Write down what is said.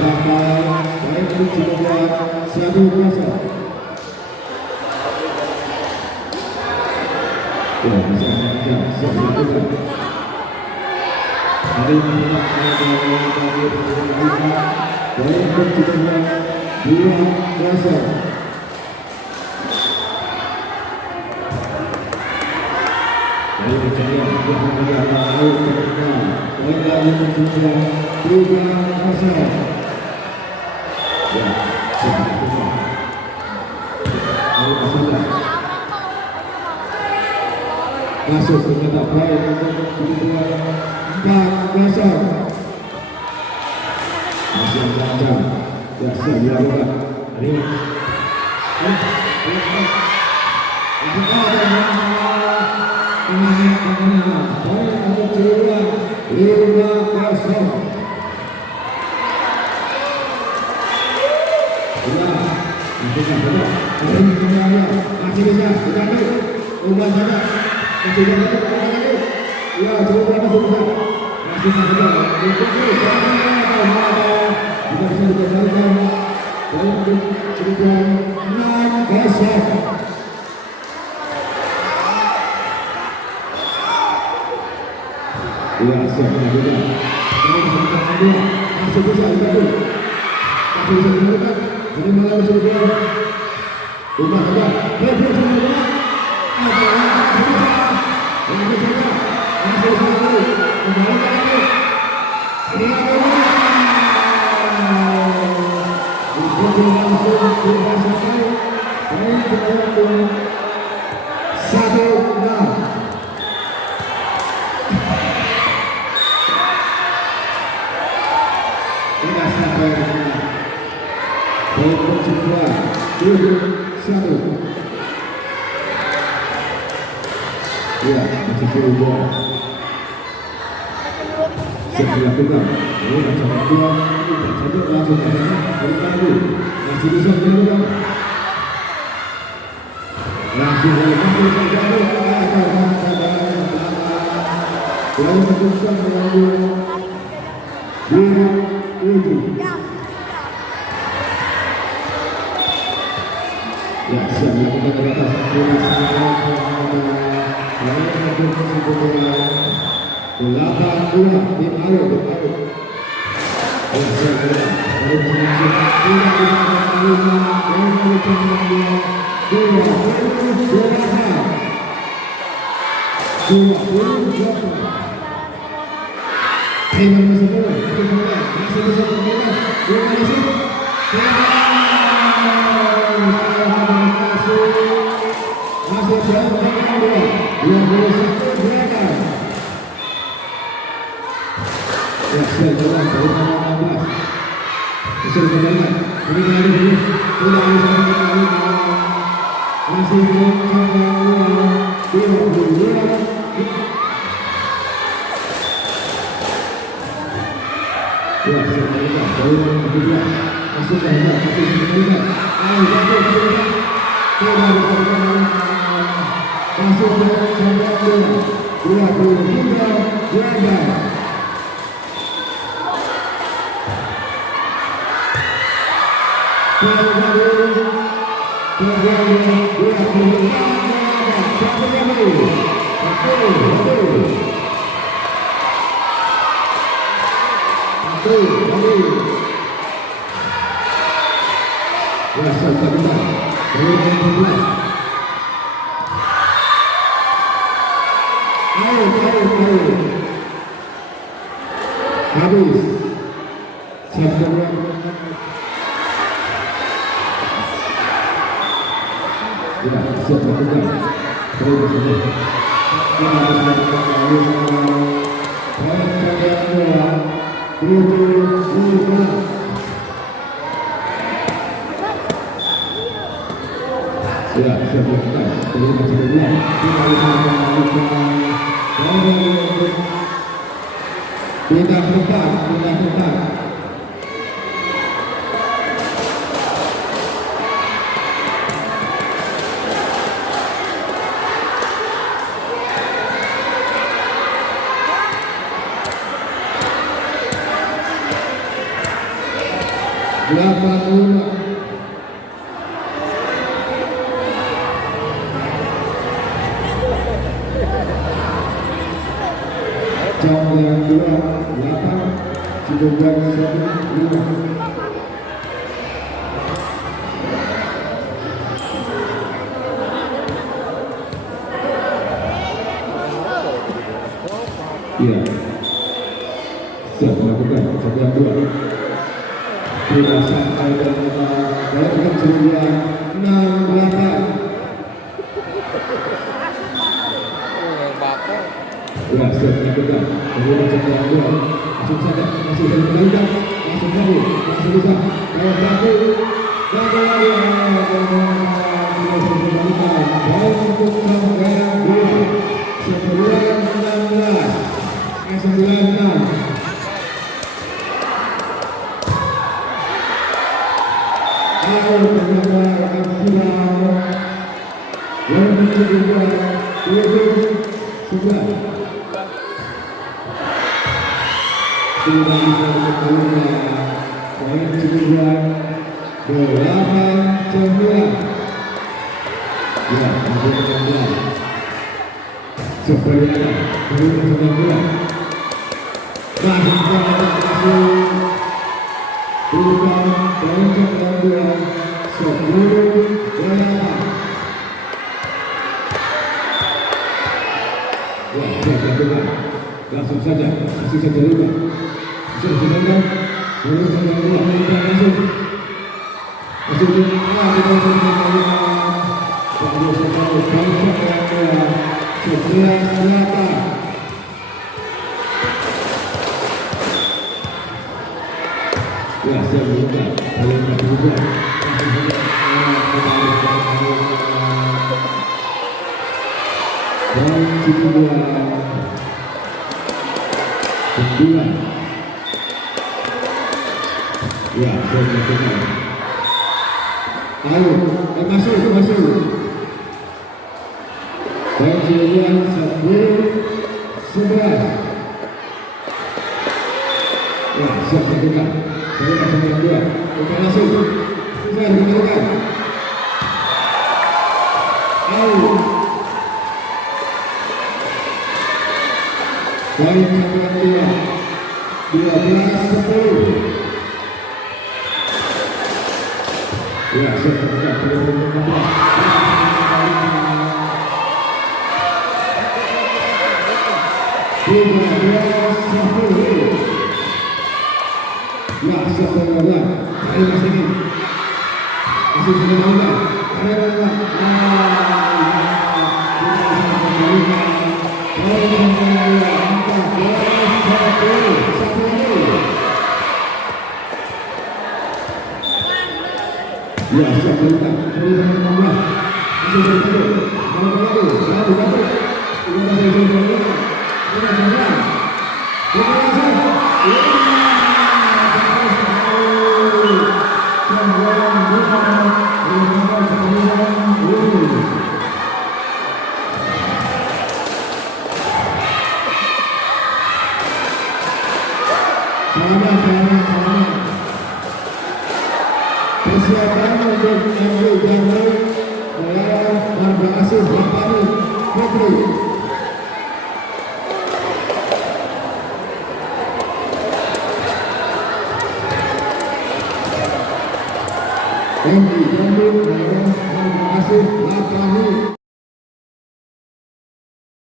sampai baik itu juga 1-0. Ya, bisa saja siap dilakukan. Hari ini dari baik itu juga 2-0. Dari Jaya Muhammad Tahu ketika poin lagi menjadi 3-0. Ya, sudah kita. Ayo sudah. Masuk ternyata baik untuk kedua 4-0. Masih lancar. Ya, sudah dilakukan. Ini. Poin untuk kedua 5-0. Masih bisa diambil umpan sana, masih bisa diambil. Ya, coba masih bisa saja. Kita bisa dikembalikan poin kedua 6-0. Ya, siapnya juga. Masih bisa diambil. Masih bisa diambil. Ini malah bisa diambil. Sudah ada. Masih bisa. Ya, masih coba. Siap dilakukan. Ini macam kedua, saja langsung bertangguh. Masih bisa dilakukan. Langsung bertangguh. Lalu meneruskan mengambil 2-7. Ya, siap dilakukan ke atas. Delapan tim Arab. 8-5. Jam yang 2, 8, Cibogan 1-5. Iya, siap melakukan satu yang 2. Tidak sampai dalam jumlah 6-8. Ya, siap melakukan kemudian satu yang 2. Langsung saja, masih bisa dikembalikan, langsung saja, masih bisa kayak satu dan lagi dan untuk yang 2 9-16 9-6. Ayo ternyata Abdullah yang kedua 11 sudah bisa diketahui poin kedua 8-9. Ya, masih 19. Sebenarnya belum 19. Masih bukan pencet yang 2 10-8. Ya, sudah langsung saja, masih saja lupa. Sudah sedangkan belum saja lupa, langsung masih lupa, kita sudah lupa. Baru saja pencet yang 2 11-8. Ya, siap buka. Kalau tak buka, dan kedua 9. Ya, siap buka. Ayo, masuk. Dan kedua 10-11. Ya, siap buka. Saya masih yang 2. Kita langsung. Bisa dikembalikan. Ayo. Poin satu yang 2. 12-10. Ya, saya buka. 13-10. Ya, siap berlawan. Ayo Mas Diki. Masih bisa berlawan. Ayo berlawan. Ya, siap berlawan. Masih persiapan untuk MU Jambi melawan Marga Asih Lapani Putri. MU Jambi melawan Marga Asih Lapani